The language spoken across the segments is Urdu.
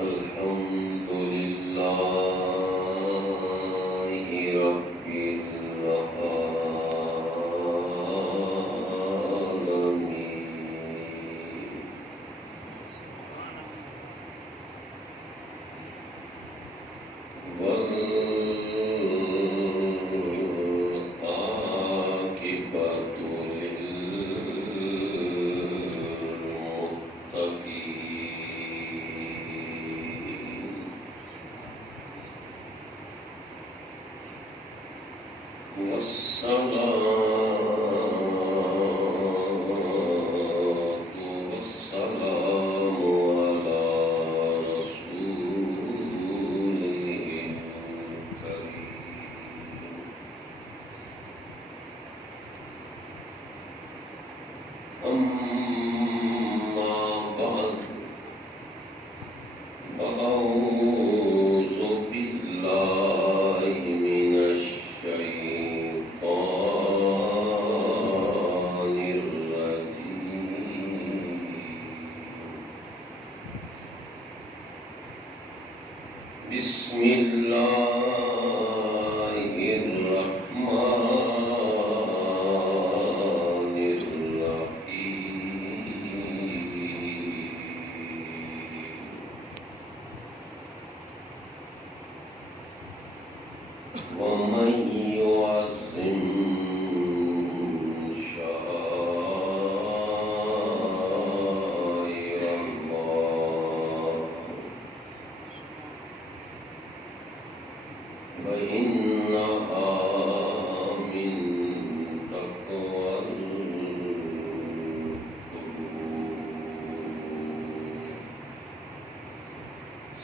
الحمد لله رب العالمين والعاقبة للمتقين والسلام على رسوله الكريم أما بعد فأعوذ بالله من الشيطان الرجيم بسم الله الرحمن الرحيم ومن يعظم شعائر الله فإنها من تقوى القلوب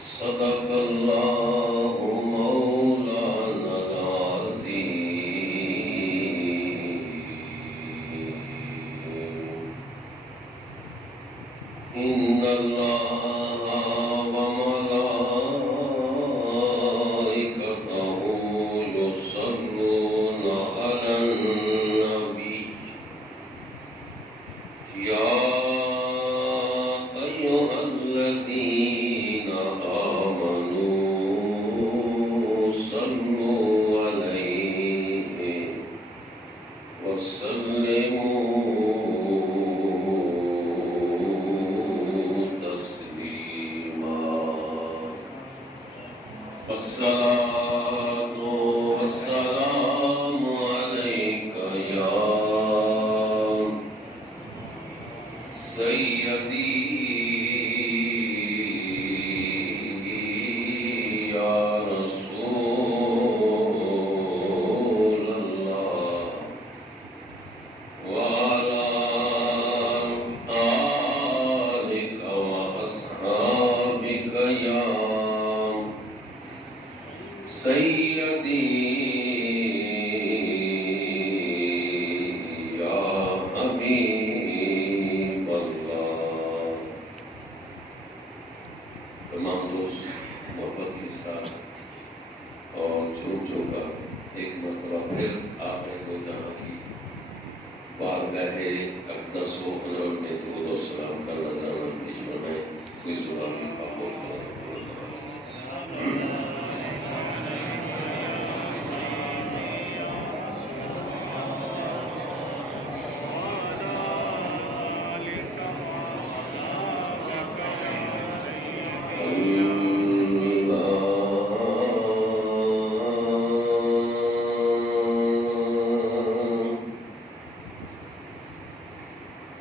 صدق الله مولانا العظيم إن الله وملائكته يصلون على النبي يا أيها الذين آمنوا صلوا عليه وسلموا تسليما والصلاة والسلام عليك يا سيدي يا رسول الله وعلى آلك وأصحابك يا سيدي يا حبيب الله تمام دوست محبت کے ساتھ اور جھوم جھوم کر ایک مرتبہ پھر آپ کو جہاں کی بارگاہ اقدس و انور میں درود و سلام کا نذرانہ پیش فرمائیں کوئی سوال نہیں خاموش کریں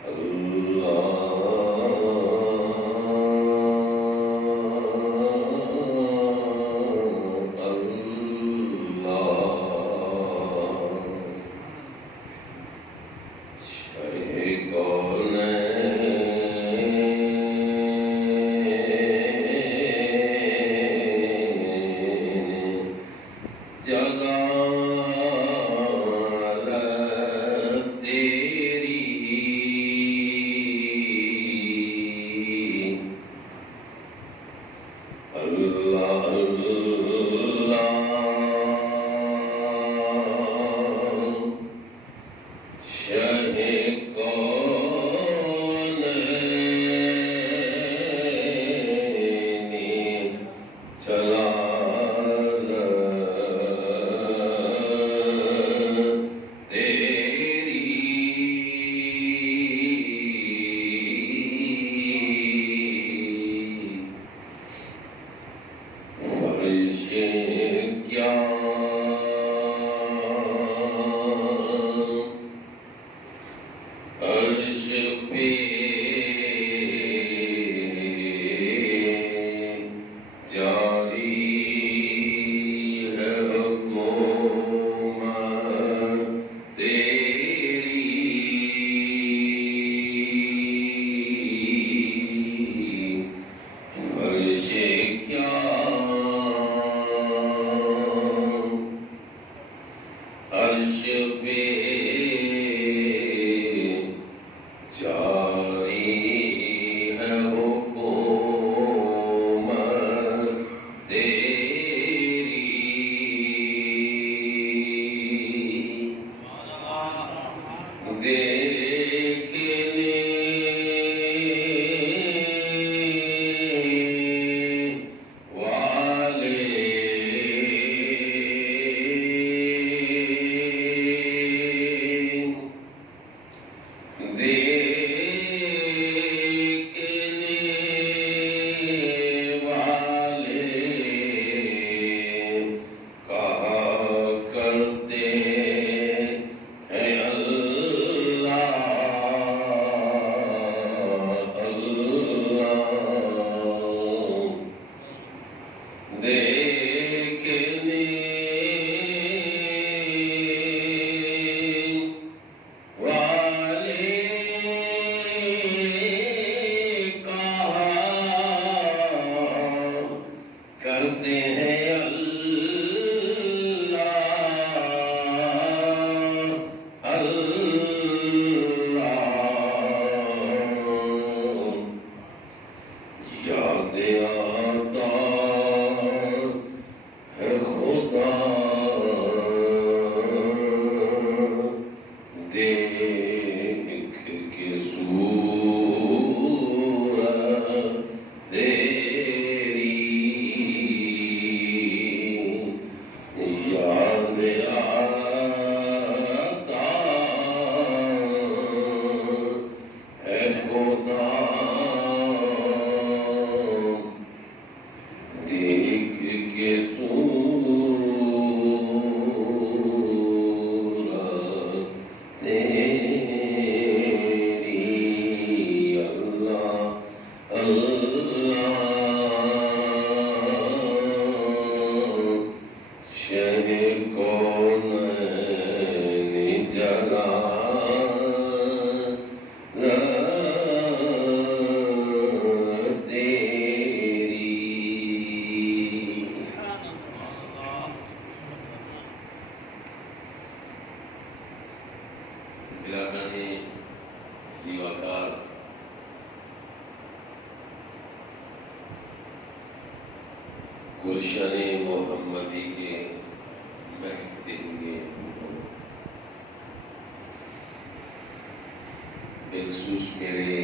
Allah گلشن محمدی کے مہکتے ہوئے بالخصوص میرے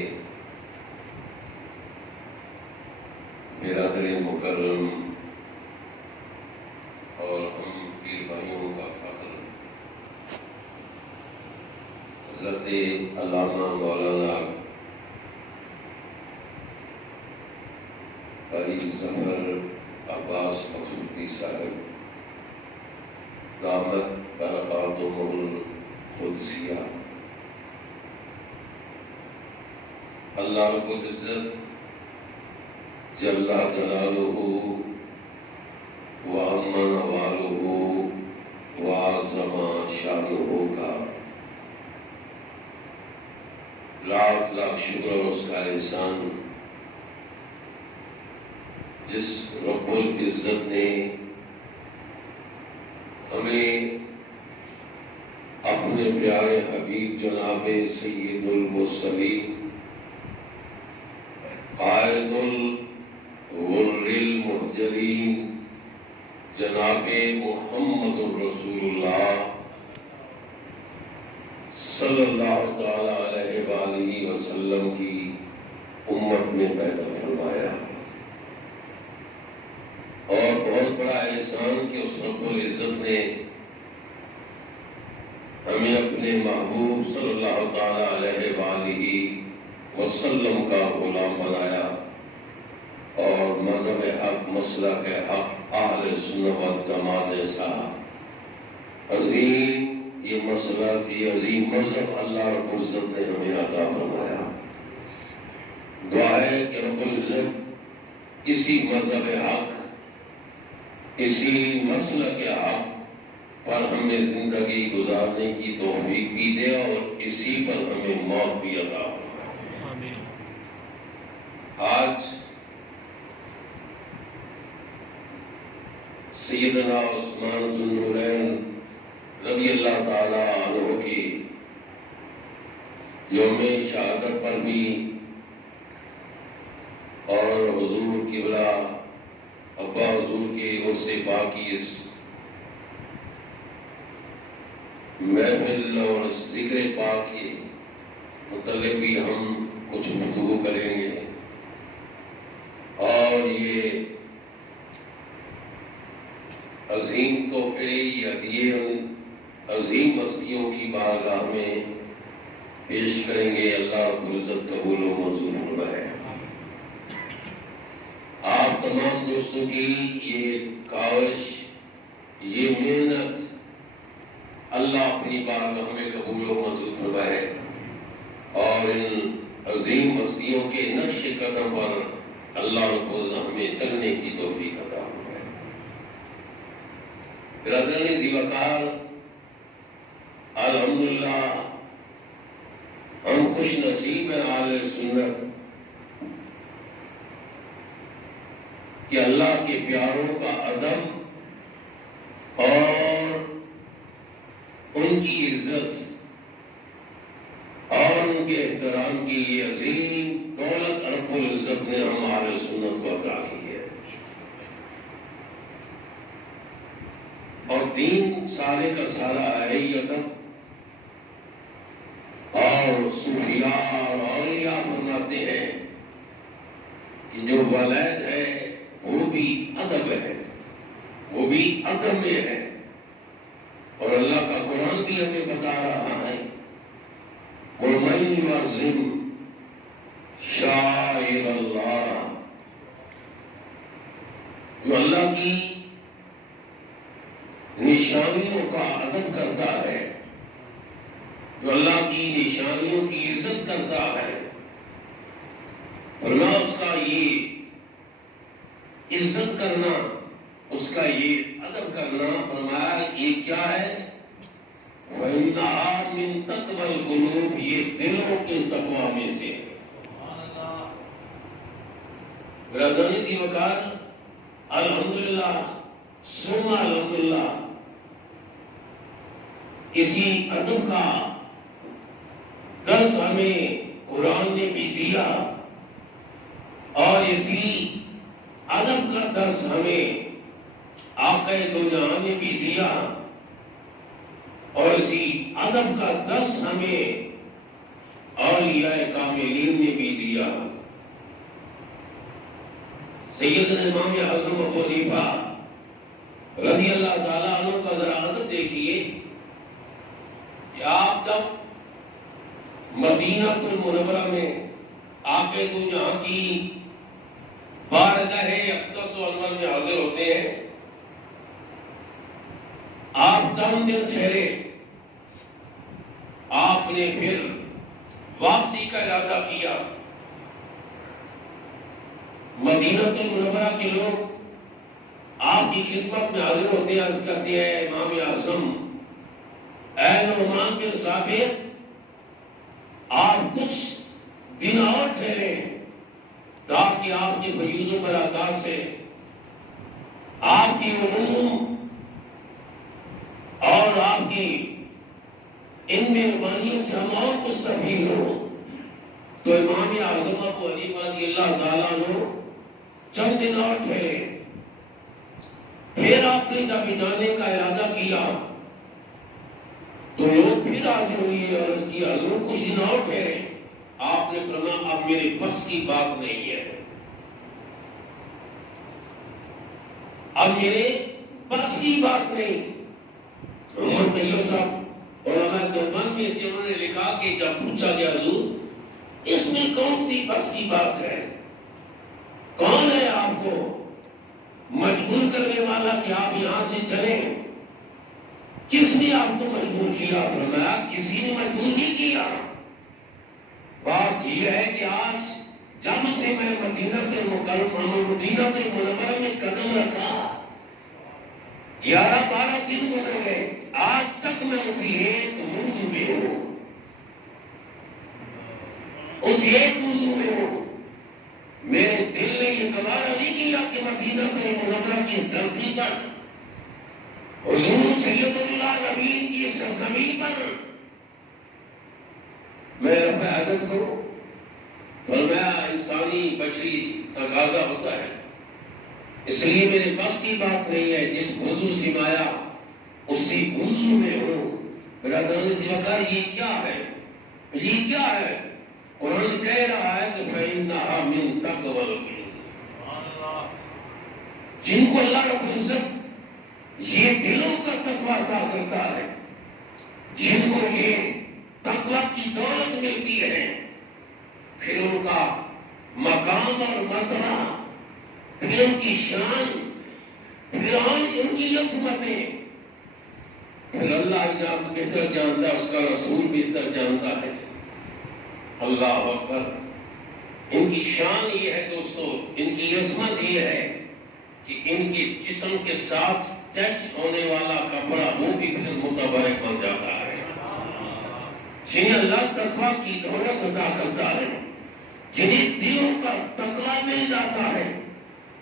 برادر مکرم اور ہم پیر بھائیوں کا فخر حضرت علامہ مولانا بھائی ظفر عباس مقصودی صاحب دامت برکاتہم القدسیہ، اللہ رب العزت جل جلالہ وعم نوالہ وعظم شانہ کا لاکھ لاکھ شکر اور اس کا احسان جس رب العزت نے ہمیں اپنے پیارے حبیب جناب سید المرسلین قائد الغر المحجلین جناب محمد الرسول اللہ صلی اللہ تعالی علیہ وآلہ وسلم کی امت میں پیدا فرمایا، اور بہت بڑا احسان کہ اس رب العزت نے ہمیں اپنے محبوب صلی اللہ تعالی علیہ وآلہ وسلم کا غلام بنایا، اور مذہب حق مسلک حق اہل سنت والجماعت جیسا عظیم یہ مسلک یہ عظیم مذہب اللہ رب العزت نے ہمیں عطا فرمایا۔ دعا ہے کہ رب العزت اسی مذہب حق اسی مسلک حق پر ہمیں زندگی گزارنے کی توفیق بھی دے اور اسی پر ہمیں موت بھی عطا فرمائے۔ آج سیدنا عثمان ذو النورین رضی اللہ تعالی عنہ کی یوم شہادت پر بھی اور حضور قبلہ ابا حضور کے عرص پاک کی اس محفل اور اس ذکر پاک کے متعلق بھی ہم کچھ گفتگو کریں گے، اور یہ عظیم تحفے یہ ہدیے عظیم ہستیوں کی بارگاہ میں پیش کریں گے۔ اللہ رب العزت قبول و منظور فرمائے۔ آپ تمام دوستوں کی یہ کاوش یہ محنت اللہ اپنی بارگاہ میں قبول و منظور فرمائے، اور ان عظیم ہستیوں کے نقش قدم پر اللہ رب العزت ہمیں چلنے کی توفیق عطا فرمائے۔ برادران ذی وقار، الحمدللہ ہم خوش نصیب ہیں اہل سنت کہ اللہ کے پیاروں کا ادب اور ان کی عزت اور ان کے احترام کی یہ عظیم دولت رب العزت نے ہمارے سنت کو عطا کی ہے، اور دین سارے کا سارا ہے ہی ادب، اور صوفیاء اور اولیاء فرماتے ہیں کہ جو ولید ہے وہ بھی ادب ہے، وہ بھی ادب میں ہے، اور اللہ کا قرآن بھی ہمیں بتا رہا ہے وَمَن يُعَظِّمْ شَعَائِرَ اللَّهِ، جو اللہ کی نشانیوں کا ادب کرتا ہے، جو اللہ کی نشانیوں کی عزت کرتا ہے، فرمایا اس کا یہ عزت کرنا، اس کا یہ ادب کرنا، فرمایا یہ کیا ہے؟ وَإِنَّهَا مِن تَقْوَى الْقُلُوبِ، یہ دلوں کے تقوی میں سے ہے۔ برادران ذی وقار، الحمدللہ ثم الحمدللہ اسی ادب کا درس ہمیں قرآن نے بھی دیا، اور اسی ادب کا درس ہمیں آقا دو جہاں نے بھی دیا، اور اسی ادب کا درس ہمیں اولیاء کاملین نے بھی دیا۔ سیدنا امام اعظم ابو حنیفہ رضی اللہ تعالیٰ عنہ کا ذرا ادب دیکھیے کہ آپ جب مدینہ المنورہ میں آقا دو جہاں کی بارگاہ اقدس و انور میں حاضر ہوتے ہیں، آپ چند دن ٹھہرے، آپ نے پھر واپسی کا ارادہ کیا۔ مدینہ المنورہ کے لوگ آپ کی خدمت میں حاضر ہوتے ہیں، عرض کرتے ہیں امام اعظم اے نعمان بن ثابت، آپ کچھ دن اور ٹھہرے تاکہ آپ کی فیوز و برکات سے، آپ کی علوم اور آپ کی ان مہربانیوں سے ہم اور مستفید ہوں۔ تو امام اعظم ابو حنیفہ رضی اللہ تعالیٰ عنہ چند دن اور ٹھہرے، پھر آپ نے جب جانے کا ارادہ کیا تو لوگ پھر حاضر ہوئی اور اس کی حضور کچھ دن اور ٹھہرے۔ آپ نے فرمایا اب میرے بس کی بات نہیں ہے، اب میرے بس کی بات نہیں۔ محمد طیب صاحب علماء دیوبند میں سے انہوں نے لکھا کہ جب پوچھا گیا حضور اس میں کون سی بس کی بات ہے، کون ہے آپ کو مجبور کرنے والا کہ آپ یہاں سے چلیں، کس نے آپ کو مجبور کیا؟ فرمایا کسی نے مجبور نہیں کیا، بات یہ ہے کہ آج جب سے میں مدینہ المنورہ میں قدم رکھا 11-12 دن گزر گئے، آج تک میں اسی ایک موضوع میں ہوں، اس ایک موضوع میں ہوں۔ میرے دل نے یہ گوارا نہیں کیا کہ مدینہ المنورہ کی دھرتی پر، حضور سید اللہ نبی کی سرزمین پر میں رفع عزت کروں۔ فرمایا انسانی بشری تقاضا ہوتا ہے، اس لیے میرے بس کی بات نہیں ہے، جس وضو سے مایا اسی وضو میں ہوں۔ برادران وقار یہ کیا ہے، یہ کیا ہے؟ قرآن کہہ رہا ہے کہ فَإِنَّهَا مِن تَقْوَى الْقُلُوبِ، جن کو اللہ رب العزت یہ دلوں کا تقویٰ عطا کرتا ہے، جن کو یہ تقویٰ کی دولت ملتی ہے، پھر ان کا مقام اور مرتبہ، پھر ان کی شان، پھر ان کی عظمتیں، پھر اللہ اجازت بہتر جانتا ہے، اس کا رسول بہتر جانتا ہے۔ اللہ اکبر، ان کی شان یہ ہے دوستو، ان کی عظمت یہ ہے کہ ان کے جسم کے ساتھ ٹچ ہونے والا کپڑا وہ بھی پھر متبرک بن جاتا ہے۔ جنہیں اللہ تقویٰ کی دولت عطا کرتا ہے، جنہیں دلوں کا تقویٰ مل جاتا ہے،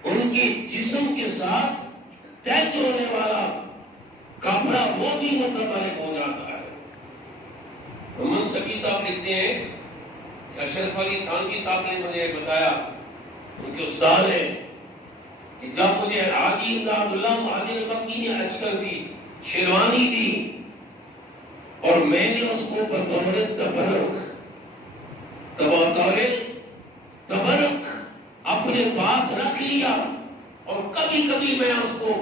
ان کے جسم کے ساتھ ٹچ ہونے والا کپڑا وہ بھی متبرک ہو جاتا ہے۔ محمد سکی صاحب لکھتے ہیں کہ اشرف علی تھانوی صاحب نے مجھے بتایا، ان کے استاد ہیں، کہ جب مجھے حاجی امداد اللہ مہاجر مکی نے اچکر دی، شیروانی دی، اور میں نے اس کو بطور تبرک اپنے پاس رکھ لیا، اور کبھی کبھی میں اس کو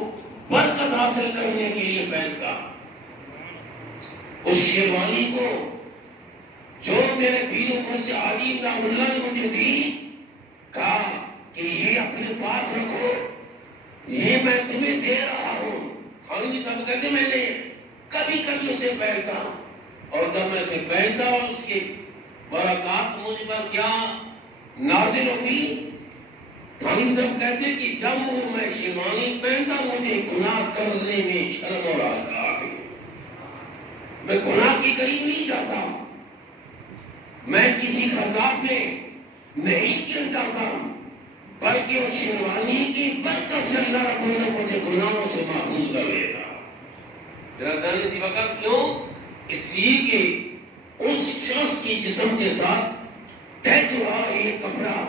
برکت حاصل کرنے کے لیے پہنتا۔ اس شیروانی کو جو میرے پیروں میں سے حاجی امداد اللہ نے مجھے دی، کہا کہ یہ اپنے پاس رکھو، یہ میں تمہیں دے رہا ہوں۔ خانوی صاحب کہتے میں نے کبھی کبھی اسے پہنتا، اور جب میں اسے پہنتا اور اس کی برکات مجھ پر کیا نازل ہوتی، خانوی صاحب کہتے کہ جب میں شیروانی پہنتا مجھے گناہ کرنے میں شرم اور حیا آتی، میں گناہ کے قریب نہیں جاتا، میں کسی خطاب میں نہیں گرتا تھا، بلکہ وہ شیروانی کی برکت سے اللہ رب العزت مجھے گناہوں سے محفوظ کر لیتا۔ جاننے سی وقت کیوں؟ اس لیے کہ اس شخص کی جسم کے ساتھ ٹچ ہوا یہ کپڑا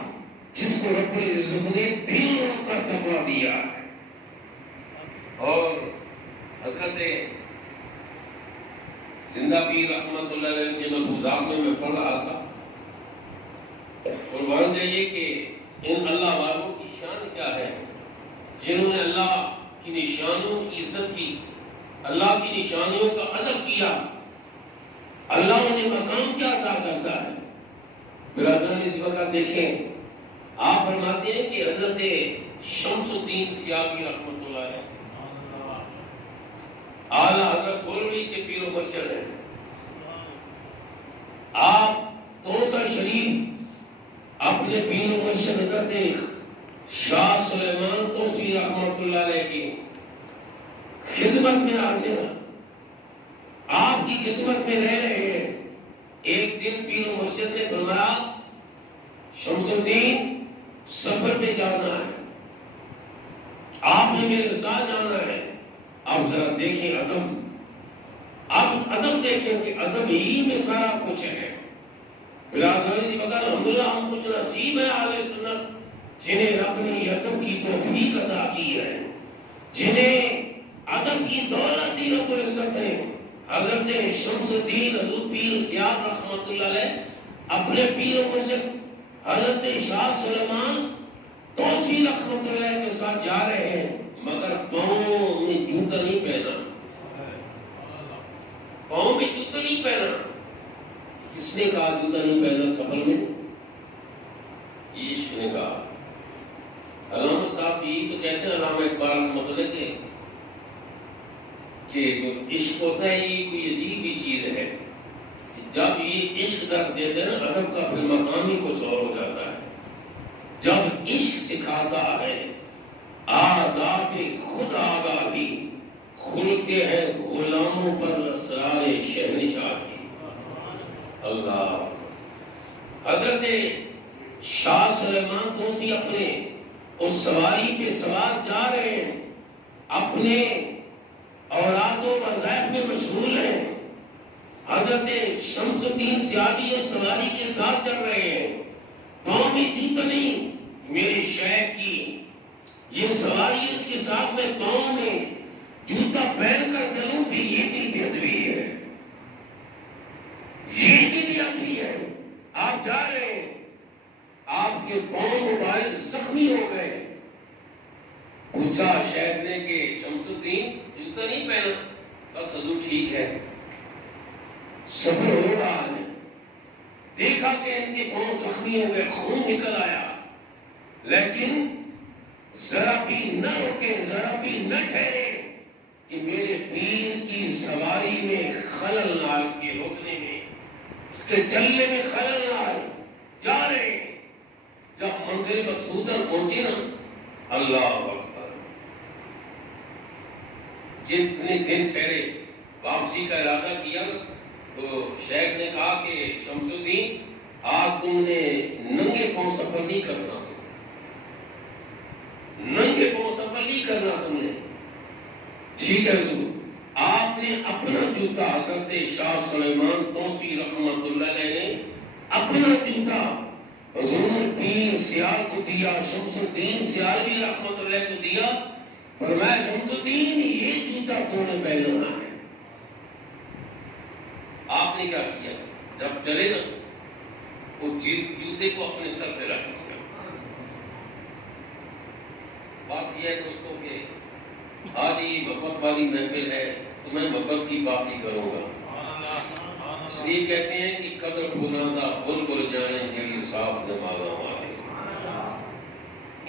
جس کو رب العزت نے دلوں کا تقویٰ دیا ہے۔ اور حضرت زندہ پیر رحمت اللہ علیہ کے ملفوظات میں پڑھ رہا تھا، قربان جائیے کہ ان اللہ والوں کی شان کیا ہے جنہوں نے اللہ کی نشانیوں کی عزت کی، اللہ کی نشانیوں کا ادب کیا۔ اللہ انہیں مقام کیا عطا کرتا ہے۔ برادران اس وقت دیکھیں، آپ فرماتے ہیں کہ حضرت شمس الدین سیاسی رحمت اللہ علیہ اعلیٰ حضرت گولوی کے پیر و مرشد ہیں۔ آپ توسا شریف اپنے پیر و مرشد حضرت شاہ سلیمان توسی رحمت اللہ علیہ کی خدمت میں حاضر ہیں، آپ کی خدمت میں رہ رہے ہیں۔ ایک دن پیر و مرشد نے فرمایا شمس الدین سفر پہ جانا ہے، آپ نے میرے ساتھ جانا ہے۔ آپ ذرا دیکھیں ادب، آپ ادب دیکھیں کہ ادب ہی میں سارا کچھ ہے۔ برادران جی بتا الحمدللہ ہم کچھ نصیب ہے اہل سنت جنہیں رب نے ادب کی توفیق عطا کی ہے، جنہیں ادب کی دولت دی رب العزت ہے۔ حضرت شمس الدین حضور پیر سیاب رحمت اللہ علیہ اپنے پیر و مرشد حضرت شاہ سلیمان توسی رحمت اللہ علیہ کے ساتھ جا رہے ہیں، مگر پاؤں میں جوتا نہیں پہنا، پاؤں میں جوتا نہیں پہنا۔ کس نے کہا جوتا نہیں پہنا سفر میں؟ عشق نے کہا۔ علامہ صاحب یہی تو کہتے ہیں علامہ اقبال رحمۃ اللہ کے کہ جو عشق ہوتا ہے یہ کوئی عجیب ہی چیز ہے، جب یہ عشق درد دیتے ہیں نا ادب کا پھر مقام ہی کچھ اور ہو جاتا ہے۔ جب عشق سکھاتا ہے آداب خود آگاہی، کھلتے ہیں غلاموں پر اسرار شہنشاہ کی۔ اللہ حضرت شاہ سلیمان توسی اپنے اس سواری پہ سوار جا رہے ہیں، اپنے اوراد و وظائف میں مشغول ہیں۔ حضرت شمس الدین سیادی اور سواری کے ساتھ چل رہے ہیں، پاؤں میں جوتا نہیں۔ میرے شیخ کی یہ سواری اس کے ساتھ میں پاؤں میں جوتا پہن کر چلوں بھی یہ بھی بے ادبی ہے، یہ بھی بے ادبی ہے۔ آپ جا رہے ہیں، آپ کے پاؤں موبائل زخمی ہو گئے۔ پوچھا شیخ نے کہ شمس الدین جوتا نہیں پہنا؟ بس حضور ٹھیک ہے۔ سفر ہو رہا ہے، دیکھا کہ ان کے پاؤں زخمی ہو گئے، خون نکل آیا، لیکن ذرا بھی نہ رکے، ذرا بھی نہ ٹھہرے کہ میرے پیر کی سواری میں خلل نہ آئے، کے روکنے میں، اس کے چلنے میں خلل نہ آئے۔ جا رہے ہیں، جب منزل مقصود پر پہنچے نا، اللہ اکبر، جتنے دن ٹھہرے واپسی کا ارادہ کیا نا، تو شیخ نے کہا کہ شمس الدین آج تم نے ننگے پاؤں سفر نہیں کرنا، ننگے پاؤں سفر نہیں کرنا تم نے۔ ٹھیک ہے حضور۔ آپ نے اپنا جوتا حضرت شاہ سلیمان توسی رحمت اللہ علیہ نے اپنا جوتا حضور پیر سیال کو دیا، شمس الدین سیالوی رحمت اللہ کو دیا۔ فرمایا شمس الدین یہ جوتا تو نے پہننا ہے۔ آپ نے کیا کیا؟ جب چلے نا وہ جوتے کو اپنے سر پہ رکھ دیا۔ بات یہ ہے دوستوں کہ آج یہ محبت والی محفل ہے تو میں محبت کی بات ہی کروں گا۔ اس لیے کہتے ہیں کہ قدر بھولاندہ بلبل جانے دل صاف نمازاں والے۔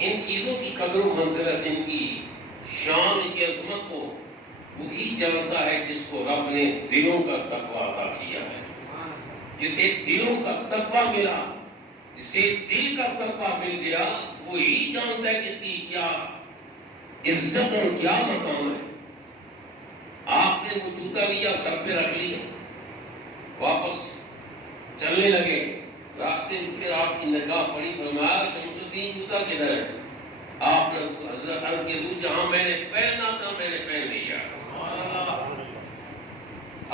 ان چیزوں کی قدر و منزلت، ان کی شان، ان کی عظمت کو وہی جانتا ہے جس کو رب نے دلوں کا تقویٰ عطا کیا ہے۔ جسے دلوں کا تقویٰ ملا، جسے دل کا تقویٰ مل گیا، وہی جانتا ہے کس کی کیا عزت اور کیا مقام ہے۔ آپ نے وہ جوتا لیا، سر پہ رکھ لیا، واپس چلنے لگے۔ راستے میں پھر آپ کی نگاہ پڑی، فرمایا شمس الدین جوتا کدھر ہے؟ آپ نے حضرت عرض کی حضور جہاں میں نے پہننا تھا میں نے پہن لیا۔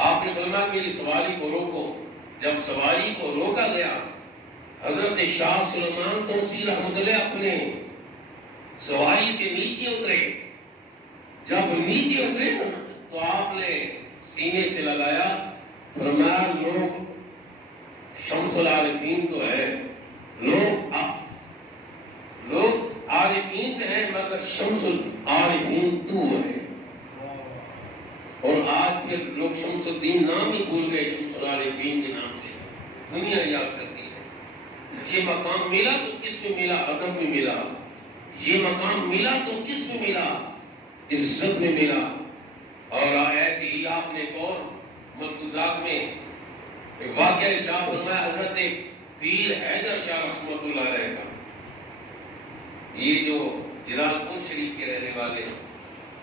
آپ نے فرمایا میری سواری کو روکو۔ جب سواری کو روکا گیا، حضرت شاہ سلیمان توسی رحمۃ اللہ اپنے سواری سے نیچے اترے، جب نیچے اترے نا تو آپ نے سینے سے لگایا، فرمایا لوگ شمس العارفین تو ہے، لوگ عارفین تو ہیں مگر شمس العارفین تو ہے۔ اور آج پھر لوگ شمس الدین نام ہی بھول گئے، شمس العارفین کے نام سے دنیا یاد کرتی ہے۔ یہ مقام ملا تو کس میں ملا؟ ادب میں ملا۔ یہ مقام ملا تو کس میں ملا؟ عزت میں ملا۔ اور ایسے ہی آپ نے ایک اور ملفوظات میں واقعہ ارشاد فرمایا حضرت پیر حیدر شاہ رحمۃ اللہ علیہ کا، یہ جو جلال پور شریف کے رہنے والے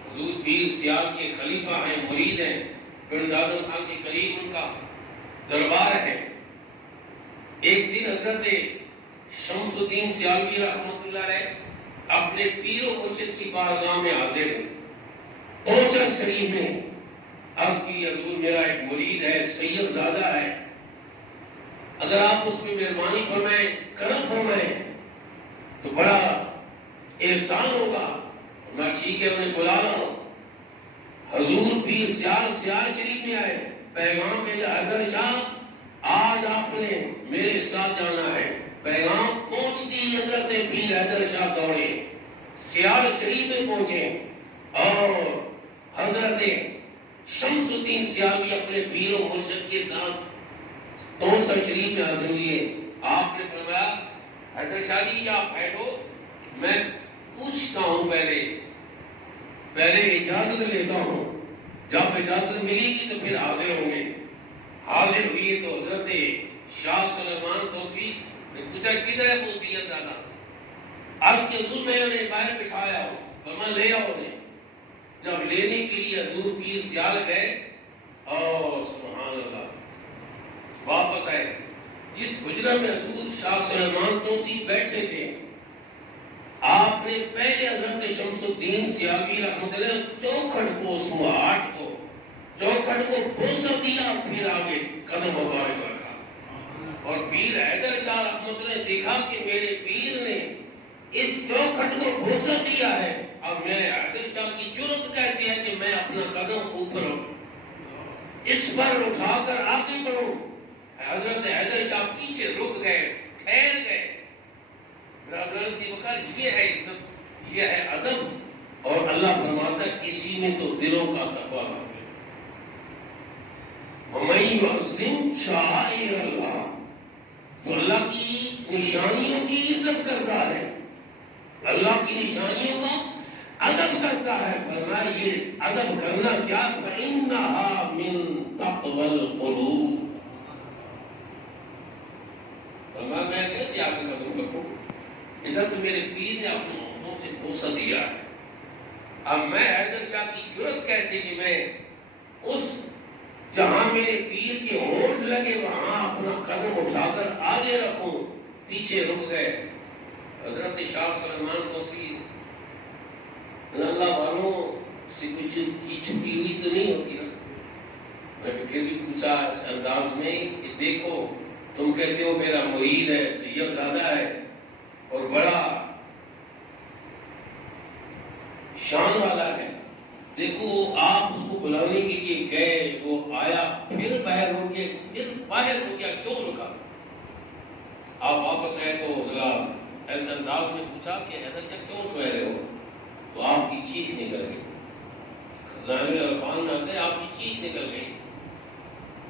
حضور پیر سیال کے خلیفہ ہیں، مرید ہیں، پنڈ دادن خان کے قریب ان کا دربار ہے۔ ایک دن حضرت شمس الدین سیالوی رحمۃ اللہ علیہ اپنے پیر و مرشد کی بارگاہ میں حاضر ہیں، توسر شریف میں عرض کی حضور میرا ایک مرید ہے، سید زادہ ہے، اگر آپ اس پہ مہربانی فرمائیں، کرم فرمائیں تو بڑا احسان ہوگا۔ میں ٹھیک ہے انہیں بلا رہا ہوں۔ حضور پیر سیال شریف میں آئے، پیغام بھیجا حیدر شاہ آج آپ نے میرے ساتھ جانا ہے۔ پیغام پہنچتی حضرت پیر حیدر شاہ دوڑے سیال شریف میں پہنچے اور حضرت شمس الدین سیالوی اپنے پیر و مرشد کے ساتھ توسر شریف میں حاضر ہوئے۔ آپ نے فرمایا حیدر شاہ جی آپ بیٹھو، میں پوچھتا ہوں، پہلے اجازت لیتا ہوں، جب اجازت ملے گی تو پھر حاضر ہوں گے۔ حاضر ہوئے تو حضرت شاہ سلیمان توفیق نے پوچھا کدھر ہے وہ سید زادہ؟ عرض کے حضور میں انہیں باہر بٹھایا ہوں، فرمایا لے آؤ انہیں۔ جب لینے کے لیے حضور پیر سیال گئے اور سبحان اللہ واپس آئے، جس حجرہ میں حضور شاہ سلیمان توفیق بیٹھے تھے، آپ نے پہلے حضرت شمس الدین سیالوی رحمۃ اللہ چوکھٹ کو، اس مہاٹ کو، چوکھٹ کو بوسہ دیا، پھر آگے قدم مبارک رکھا۔ اور پیر حیدر شاہ رحمۃ اللہ نے دیکھا کہ میرے پیر نے اس چوکھٹ کو بوسہ دیا ہے، اب میں حیدر شاہ کی جرأت کیسے ہے کہ میں اپنا قدم اوپر اس پر اٹھا کر آگے بڑھوں؟ حضرت حیدر شاہ پیچھے رک گئے، ٹھہر گئے۔ برادران سی وقت یہ ہے عزت، یہ ہے ادب، اور اللہ فرماتا ہے اسی میں تو دلوں کا تقویٰ ہے۔ وَمَن يُعَظِّمْ شَعَائِرَ اللَّهِ، تو اللہ کی نشانیوں کی عزت کرتا ہے، اللہ کی نشانیوں کا ادب کرتا ہے۔ فرمایا یہ ادب کرنا کیا؟ فَإِنَّهَا مِن تَقْوَى الْقُلُوبِ، فرمایا میں کیسے آگے قدم رکھوں؟ ادھر تو میرے پیر نے اپنے ہاتھوں سے بوسہ دیا ہے، اب میں حیدر شاہ کی جرأت کیسے کہ میں اس جہاں میرے پیر کے ہونٹ لگے وہاں اپنا قدم اٹھا کر آگے رکھوں؟ پیچھے رک گئے۔ حضرت شاہ سلیمان توفیق اللہ والوں سے کچھ کی چھپی ہوئی تو نہیں ہوتی نا، میں پھر بھی پوچھا اس انداز میں کہ دیکھو تم کہتے ہو میرا مرید ہے، سید زادہ ہے اور بڑا شان والا ہے، دیکھو آپ اس کو بلانے کے لیے گئے، وہ آیا، پھر باہر ہو گیا، کیوں رکا؟ آپ واپس آئے تو ذرا ایسے انداز میں پوچھا کہ حیدر شاہ کیوں ٹھہرے ہو؟ تو آپ کی چیخ نکل گئی، خزانے عرفان میں آتے آپ کی چیخ نکل گئی،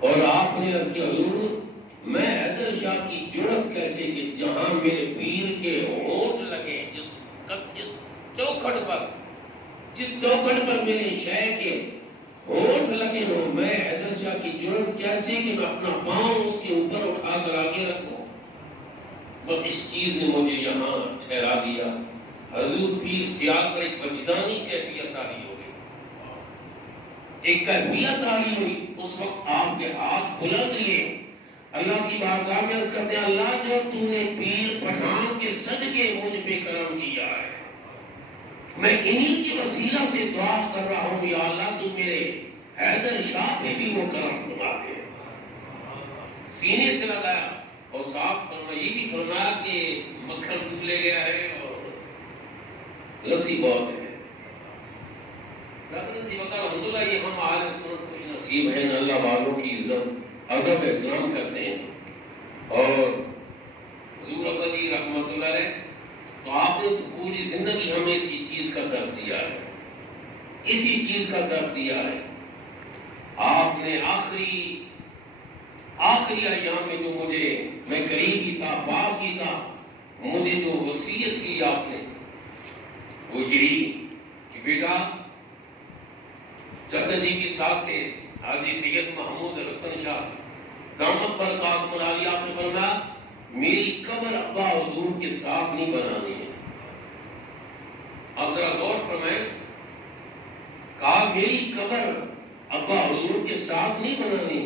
اور آپ نے عرض کیا حضور میں حیدر شاہ کی جرأت کیسے کہ جہاں میرے پیر کے ہونٹ لگے، جس چوکھٹ پر میرے شیخ کے ہونٹ لگے ہو، میں حیدر شاہ کی جرأت کیسے کہ میں اپنا پاؤں اس کے اوپر اٹھا کر آگے رکھوں؟ بس اس چیز نے مجھے یہاں ٹھہرا دیا۔ حضور پیر سیال پر ایک وجدانی کیفیت تاری ہو گئی، ایک کیفیت تاری ہوئی۔ اس وقت آپ کے ہاتھ بلند لیے اللہ کی بارگاہ میں عرض کرتے ہیں اللہ جو تو نے پیر پٹھان کے صدقے مجھ پہ کرم کیا ہے، میں انہی کی وسیلہ سے دعا کر رہا ہوں یا اللہ تو میرے حیدر شاہ پہ بھی وہ کرم فرما دے۔ سینے سے لگایا اور صاف فرمایا، یہ بھی فرمایا کہ مکھن ڈولے گیا ہے اور لسی بہت ہے۔ اسی وقت الحمدللہ یہ ہم اہل سنت خوش نصیب ہیں، اللہ والوں کی عزت ادب احترام کرتے ہیں. اور حضور اکبر جی رحمۃ اللہ علیہ تو آپ نے تو پوری زندگی ہمیں اسی چیز کا درس دیا ہے، اسی چیز کا درس دیا ہے. آپ نے آخری ایام میں جو میں قریب ہی تھا، پاس ہی تھا، مجھے جو وصیت کی آپ نے وہ یہی کہ بیٹا چچا جی کے ساتھ تھے حاجی سید محمود حسن شاہ دامت برکاتہ العالیہ، آپ نے فرمایا میری قبر ابا حضور کے ساتھ نہیں بنانی ہے. اب ذرا غور فرمائیں، کہا میری قبر ابا حضور کے ساتھ نہیں بنانی،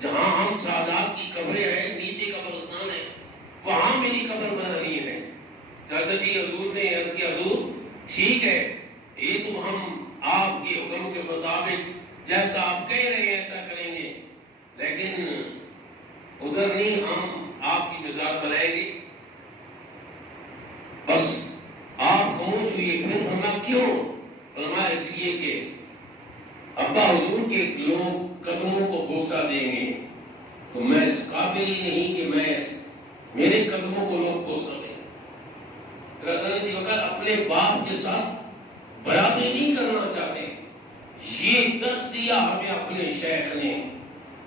جہاں ہم سادات کی قبریں ہیں نیچے قبرستان ہے وہاں میری قبر بنانی ہے. چاچا جی حضور نے عرض کیا حضور ٹھیک ہے، یہ تو ہم آپ کے حکم کے مطابق جیسا آپ کہہ رہے ہیں ایسا کریں گے، لیکن ادھر نہیں، ہم آپ کی مزار بنائیں گے. بس آپ خاموش ہوئے. پھر فرمایا کیوں؟ فرمایا اس لیے کہ ابا حضور کے لوگ قدموں کو بوسہ دیں گے تو میں اس قابل ہی نہیں کہ میرے قدموں کو لوگ بوسہ دیں. اپنے باپ کے ساتھ برابری نہیں کرنا چاہتے. یہ درس دیا ہمیں اپنے شیخ نے.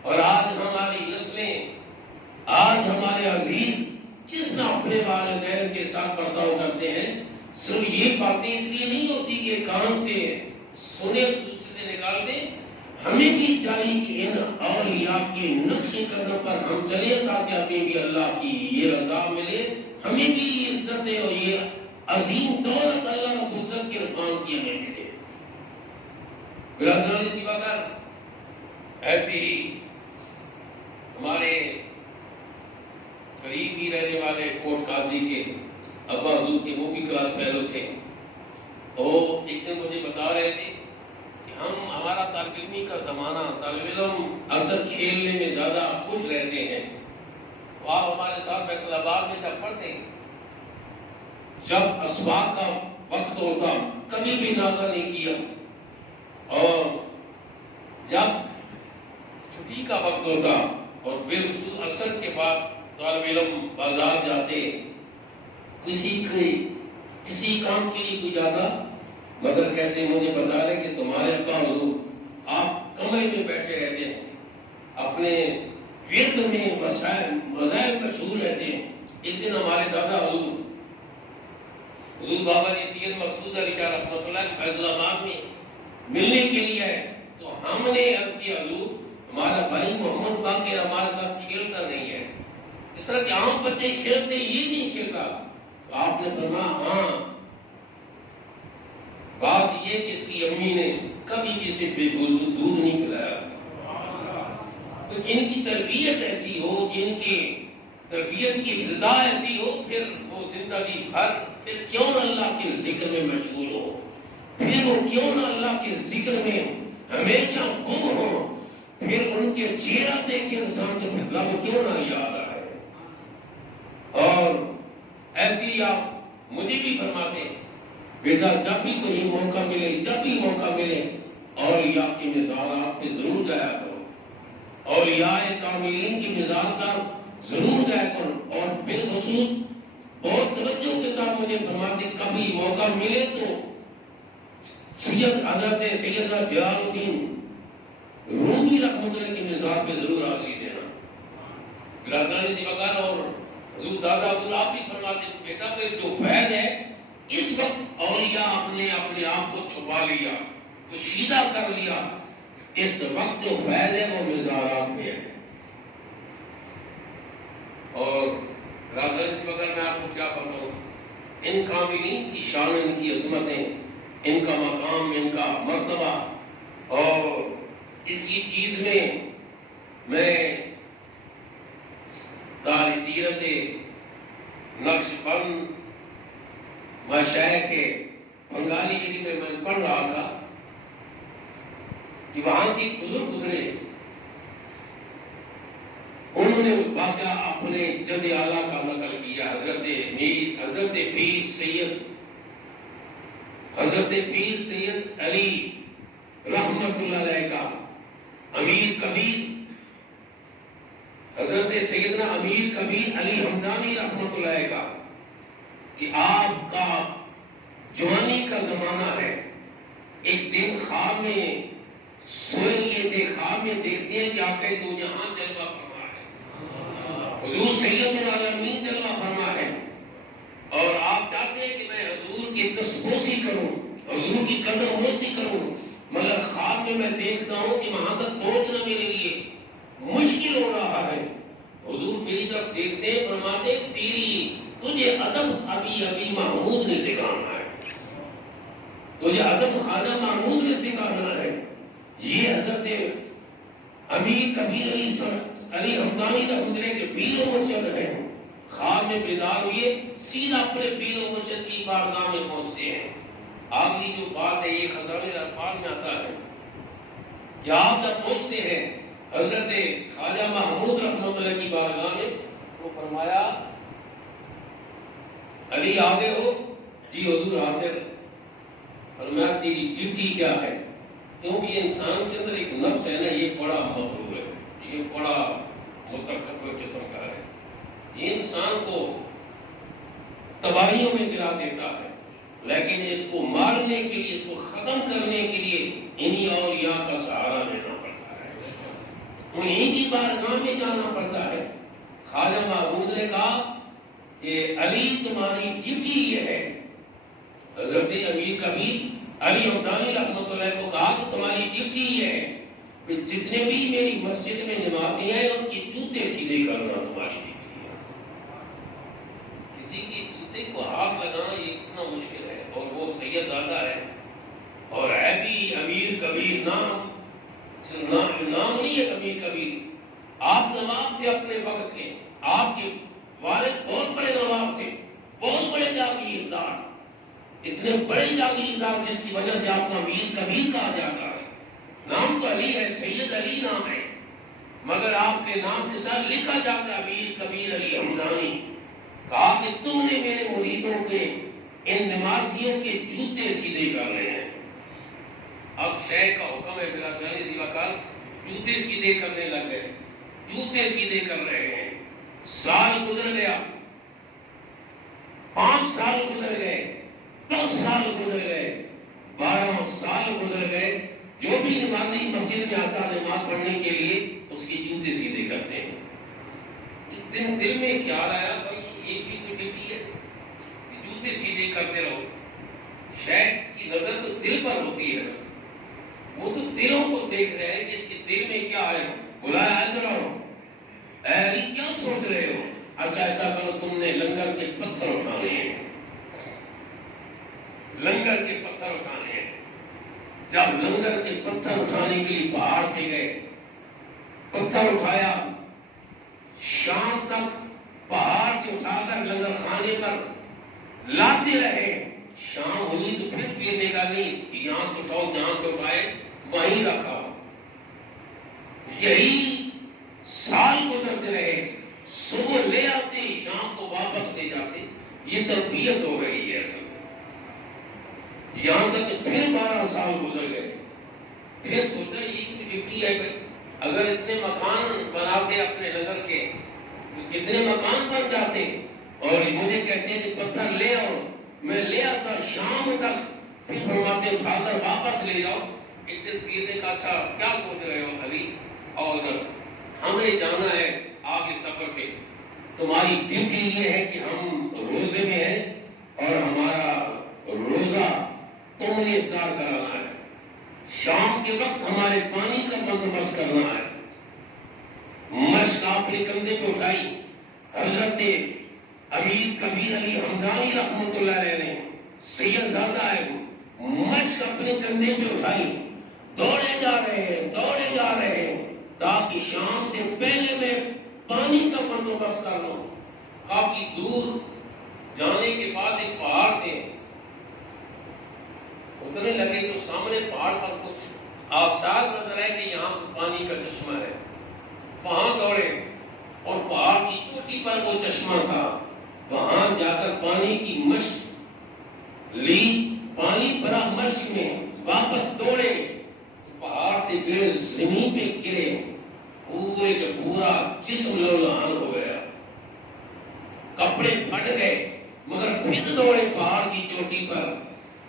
اور آج ہماری نسلیں، آج ہمارے عزیز جس نہ اپنے والدین کے ساتھ برتاؤ کرتے ہیں، صرف یہ باتیں اس لیے نہیں ہوتی کہ کان سے سنے دوسرے سے نکال دیں. ہمیں بھی چاہیے کہ ان اولیاء کے نقش قدم پر ہم چلے تاکہ ہمیں بھی اللہ کی یہ رضا ملے، ہمیں بھی یہ عزت ہے اور یہ عظیم دولت اللہ رب العزت کے عرفان کی ہمیں ملے. برادران اسی وقت ایسے ہی ہمارے قریب ہی رہنے والے کوٹ قاضی کے ابا حضور کے وہ بھی کلاس فیلو تھے. اور ایک دن مجھے بتا رہے تھے کہ ہمارا طالب علمی کا زمانہ، طالب علم اکثر کھیلنے میں زیادہ خوش رہتے ہیں. تو آپ ہمارے ساتھ فیصل آباد میں جب پڑھتے ہیں، جب اسباق کا وقت ہوتا کبھی بھی نازا نہیں کیا، اور جب چھٹی کا وقت ہوتا اور بالخصوص عصر کے بعد طالب علم بازار جاتے، کسی کام کے لیے کوئی جاتا، مگر کہتے مجھے بتا رہے کہ تمہارے ابا حضور آپ کمرے میں بیٹھے رہتے ہیں، اپنے ورد میں مذاہب مشہور رہتے ہیں. ایک دن ہمارے دادا حضور بابا جی سید مقصود علی شاہ رحمۃ اللہ فیصل آباد میں ملنے کے لیے ہے. تو ہم نے عرض کیا حضور ہمارا بھائی محمد باقر ہمارے ساتھ کھیلتا نہیں ہے، اس طرح کہ عام بچے کھیلتے یہ نہیں کھیلتا. تو آپ نے فرمایا ہاں، بات یہ کہ اس کی امی نے کبھی کسی بے وضو دودھ نہیں پلایا. تو جن کی تربیت ایسی ہو، جن کی تربیت کی ابتدا ایسی ہو، پھر وہ زندگی بھر پھر کیوں نہ اللہ کے ذکر میں مشغول ہو، پھر وہ کیوں نہ اللہ کے ذکر میں ہمیشہ گم ہو، پھر ان کے چہرہ دیکھ کے انسان کو پھر رب کیوں نہ یاد آئے. اور ایسی ہی آپ مجھے بھی فرماتے ہیں بیٹا جب بھی کوئی موقع ملے، جب بھی موقع ملے اولیاء کی مزارات پہ ضرور جایا کرو، اولیاء کاملین کی مزار پر ضرور جایا کرو. اور بالخصوص بہت توجہ کے ساتھ مجھے فرماتے کبھی موقع ملے تو حضرت سیدنا جلال الدین رومی رحمۃ اللہ کی مزار پہ ضرور حاضری دینا. برادران جی وغیرہ اور حضور دادا حضور آپ بھی فرماتے بیٹا پھر جو فیض ہے اس وقت اولیاء نے اپنے آپ کو چھپا لیا، پوشیدہ کر لیا، اس وقت جو فیض ہے وہ مزارات میں ہے. اور برادران جی وغیرہ میں آپ کو کیا بتاؤں، ان کاملین کی شان، ان کی عظمتیں، ان کا مقام، ان کا مرتبہ، اور اسی چیز میں دار سیرت نقش بند مشائخ بنگالی شریف میں پڑھ رہا تھا کہ وہاں کی بزرگ گزرے، انہوں نے واقعہ اپنے جد اعلیٰ کا نقل کیا، حضرت پیر سید علی رحمت اللہ علیہ کا امیر کبیر حضرت سیدنا امیر کبیر علی ہمدانی رحمت اللہ علیہ کا کہ آپ کا جوانی کا زمانہ ہے، ایک دن خواب میں سوئے یہ تھے، خواب میں دیکھتے ہیں کہ آپ کے دو جہاں جلوہ فرما ہے، حضور سید العالمین جلوہ فرما ہے، اور آپ چاہتے ہیں کہ میں حضور کی تسبوسی کروں، حضور کی قدم بوسی کروں، مگر خواب میں دیکھتا ہوں کہ وہاں تک پہنچنا میرے لیے مشکل ہو رہا ہے۔ حضور میری طرف دیکھتے ہیں، فرماتے تجھے ادب ابھی محمود نے سکھانا ہے، تجھے ادب خواجہ محمود نے سکھانا ہے۔ یہ حضرت امیر کبیر علی ہمدانی رحمۃ اللہ کے پیر و مرشد ہے، خواب میں بیدار ہوئے، سیدھا اپنے پیر و مرشد کی بارگاہ میں پہنچتے ہیں۔ آگلی جو بات ہے یہ خزانے الفاظ میں آتا ہے کہ آپ جب پہنچتے ہیں حضرت خواجہ محمود رحمۃ اللہ کی بارگاہ میں، تو فرمایا علی آگے ہو؟ جی حضور حاضر۔ فرمایا تیری ڈیوٹی کیا ہے؟ کیونکہ انسان کے اندر ایک نفس ہے نا، یہ بڑا مغرور ہے، یہ بڑا متکبر قسم کا ہے، یہ انسان کو تباہیوں میں گرا دیتا ہے، لیکن اس کو مارنے کے لیے، اس کو ختم کرنے کے لیے انہی اولیاء کا سہارا لینا پڑتا ہے، انہی کی بارگاہ میں جانا پڑتا ہے۔ خواجہ محمود نے کہا کہ علی تمہاری ڈیوٹی یہ ہے، حضرت امیر کبیر علی ہمدانی رحمۃ اللہ کو کہا کہ تمہاری ڈیوٹی یہ ہے کہ جتنے بھی میری مسجد میں نمازی ہیں ان کی جوتے سیدھے کرنا تمہاری ڈیوٹی ہے۔ کسی کی جوتے کو ہاتھ لگانا یہ کتنا مشکل ہے، اور وہ سید زادہ ہے، اور ہے بھی امیر کبیر، نام نہیں ہے امیر کبیر۔ آپ نواب تھے اپنے وقت کے، آپ کے والد بہت بڑے نواب تھے، بہت بڑے جاگیردار، اتنے بڑے جاگیردار جس کی وجہ سے آپ کو امیر کبیر کہا جاتا ہے۔ نام تو علی ہے، سید علی نام ہے، مگر آپ کے نام کے ساتھ لکھا جاتا ہے امیر کبیر علی ہمدانی۔ کہا کہ تم نے میرے مریدوں کے، ان نمازیوں کے جوتے سیدھے کرنے ہیں۔ اب شیخ کا حکم ہے، میرا جانی زیوکال جوتے سیدھے کرنے لگ گئے، جوتے سیدھے کر رہے ہیں۔ سال گزر گیا، 5 سال گزر گئے، 10 سال گزر گئے، 12 سال گزر گئے، جو بھی نمازی مسجد میں آتا نماز پڑھنے کے لیے اس کی جوتے سیدھے کرتے ہیں۔ ایک دن دل میں خیال آیا، بھائی یہ بھی کوئی ڈیوٹی ہے کہ جوتے سیدھے کرتے رہو؟ شیخ کی نظر تو دل پر ہوتی ہے، وہ تو دلوں کو دیکھ رہے ہیں کہ اس کے دل میں کیا ہے۔ بلایا ادھر آؤ، اے علی کیا سوچ رہے ہو؟ اچھا ایسا کرو، تم نے لنگر کے پتھر اٹھانے ہیں، لنگر کے پتھر اٹھانے ہیں۔ جب لنگر کے پتھر اٹھانے کے لیے پہاڑ پہ گئے، پتھر اٹھایا، شام تک پہاڑ سے اٹھا کر لنگر خانے پر لاتے رہے۔ شام ہوئی تو پھر پینے کا نہیں، یہاں سے اٹھاؤ، جہاں سے اٹھائے وہیں رکھا۔ یہی سال گزرتے رہے، صبح لے آتے، شام کو واپس لے جاتے۔ یہ تربیت ہو رہی ہے اصل میں، یہاں تک کہ پھر 12 سال گزر گئے۔ پھر سوچا یہ ڈیوٹی ہے بھائی، اگر اتنے مکان بناتے اپنے نگر کے تو کتنے مکان بن جاتے، اور مجھے کہتے ہیں کہ پتھر لے آؤ، میں لے آتا شام تک، پھر فرماتے اٹھا کر واپس لے جاؤ۔ ایک دن پیر نے کہا اچھا کیا سوچ رہے ہو علی، اور ہم نے جانا ہے آگے سفر پہ، تمہاری ڈیوٹی یہ ہے کہ ہم روزے میں ہیں اور ہمارا روزہ تم نے افطار کرانا ہے، شام کے وقت ہمارے پانی کا بندوبست کرنا ہے۔ مشق آپ نے کندھے پہ اٹھائی، حضرت امیر کبیر علی ہمدانی رحمۃ اللہ علیہ نے، سید زادہ ہے، مشق اپنے کندھے پہ اٹھائی، دوڑے جا رہے ہیں، دوڑے جا رہے ہیں، تاکہ شام سے پہلے میں پانی کا بندوبست کر لوں۔ کافی دور جانے کے بعد ایک پہاڑ سے اترنے لگے تو سامنے پہاڑ پر کچھ آثار نظر آئے کہ یہاں پانی کا چشمہ ہے۔ وہاں دوڑے اور پہاڑ کی چوٹی پر وہ چشمہ تھا، وہاں جا کر پانی کی مشق لی، پانی بھرا مشق میں، واپس دوڑے، سے گرے زمین پہ گرے، پورے کا پورا جسم لولہان ہو گیا، کپڑے پھٹ گئے، مگر پھر دوڑے پہاڑ کی چوٹی پر،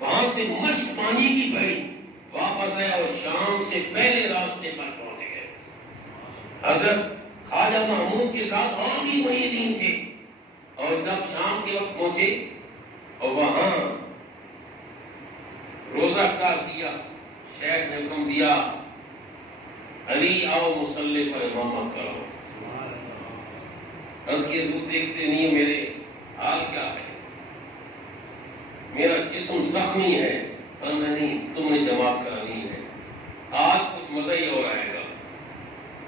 وہاں سے مشک پانی کی بہی، واپس آئے اور شام سے پہلے راستے پر پہنچ گئے۔ حضرت خواجہ محمود کے ساتھ اور بھی مریدین تھے، اور جب شام کے وقت پہنچے اور وہاں روزہ افطار کیا، شیخ نے حکم دیا علی آؤ مصلی پر امامت کرو۔ عرض کیا حضور دیکھتے نہیں میرے حال کیا ہے، میرا جسم زخمی ہے، اور نہیں تم نے جماعت کرانی ہے، آج کچھ مزہ ہی ہو رہے گا۔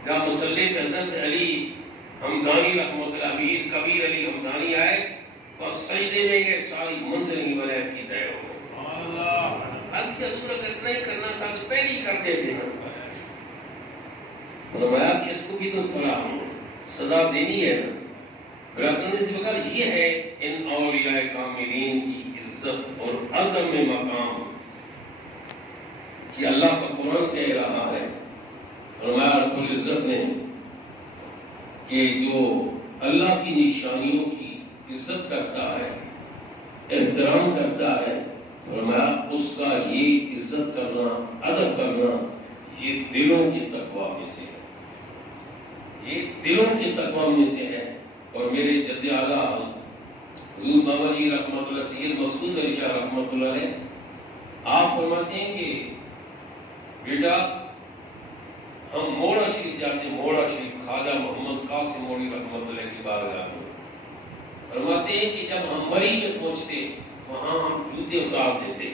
جب مصلی پہ حضرت علی حمدانی رحمۃ اللہ امیر کبیر علی حمدانی آئے اور سجدے میں یہ ساری منزل ہی ولایت کی طے ہو گئی۔ عرض کیا حضور اگر اتنا ہی کرنا تھا تو پہلے ہی کر دیتے نا۔ فرمایا کہ اس کو بھی تو تھوڑا سزا دینی ہے نا۔ یہ ہے ان اولیاء کاملین کی عزت اور عدم مقام کہ اللہ کا قرآن کہہ رہا ہے، فرمایا رب العزت نے کہ جو اللہ کی نشانیوں کی عزت کرتا ہے، احترام کرتا ہے، فرمایا اس کا یہ عزت کرنا، ادب کرنا، یہ دلوں کے تقویٰ میں سے ہے، یہ دلوں کے تقویٰ میں سے ہے۔ اور میرے جد اعلیٰ حضور بابا جی رحمۃ اللہ سید مسعود علی شاہ رحمۃ اللہ علیہ آپ فرماتے ہیں کہ بیٹا ہم موڑا شریف جاتے ہیں، موڑا شریف خواجہ محمد قاسم موڑی رحمۃ اللہ کی بارگاہ میں، فرماتے ہیں کہ جب ہم مری میں پہنچتے وہاں ہم جوتے اتار دیتے،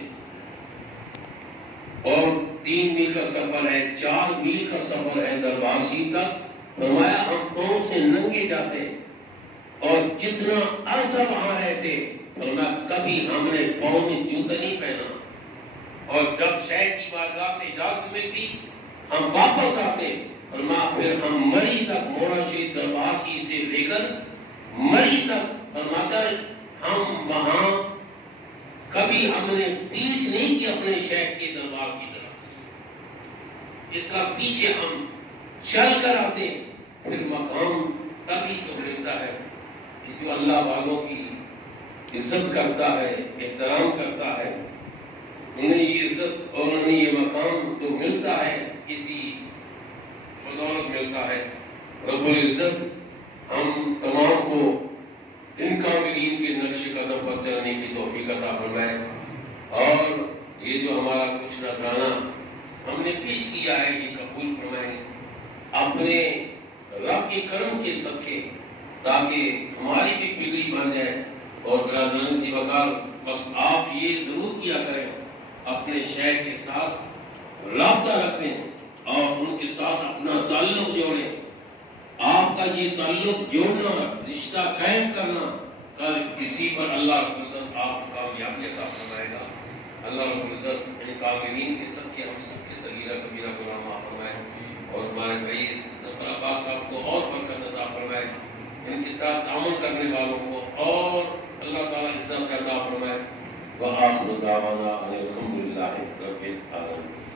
اور 3 میل کا سفر ہے، 4 میل کا سفر ہے دربار شریف تک، فرمایا ہم پاؤں سے ننگے جاتے، اور جتنا عرصہ وہاں رہتے فرمایا کبھی ہم نے پاؤں میں جوتا نہیں پہنا، اور جب شیخ کی بارگاہ سے اجازت ملتی ہم واپس آتے، فرمایا پھر ہم مری تک موڑا شریف دربار شریف سے لے کر مری تک، فرماتا ہم وہاں کبھی ہم نے پیچھ نہیں کی اپنے شیخ کے دربار کی طرف، اس کا پیچھے ہم چل کر آتے، پھر مقام تبھی تو ملتا ہے کہ جو اللہ والوں کی عزت کرتا ہے، احترام کرتا ہے، انہیں یہ عزت اور انہیں یہ مقام تو ملتا ہے، اسی بدولت ملتا ہے۔ رب العزت ہم تمام کو ان کاملین کے نقش قدم پر چلنے کی توفیق عطا فرمائے، اور یہ جو ہمارا کچھ نذرانہ ہم نے پیش کیا ہے یہ قبول فرمائے اپنے رب کے کرم کے صدقے، تاکہ ہماری بھی پگڑی بن جائے۔ اور برادران سی وقار بس آپ یہ ضرور کیا کریں، اپنے شیخ کے ساتھ رابطہ رکھیں اور ان کے ساتھ اپنا تعلق جوڑیں۔ آپ کا یہ تعلق جوڑنا، رشتہ قائم کرنا، کل کسی پر اللہ رب العزت آپ کو کامیابی عطا فرمائے گا۔ اللہ رب العزت ان کاملین کے سب کے ہم سب کے صغیرہ کبیرہ گناہ معاف فرمائے، اور ہمارے بھائی ظفر عباس صاحب کو اور برکت عطا فرمائے، ان کے ساتھ تعاون کرنے والوں کو اور اللہ تعالیٰ عزت عطا فرمائے۔ وآخر دعوانا ان الحمد للہ رب العالمین۔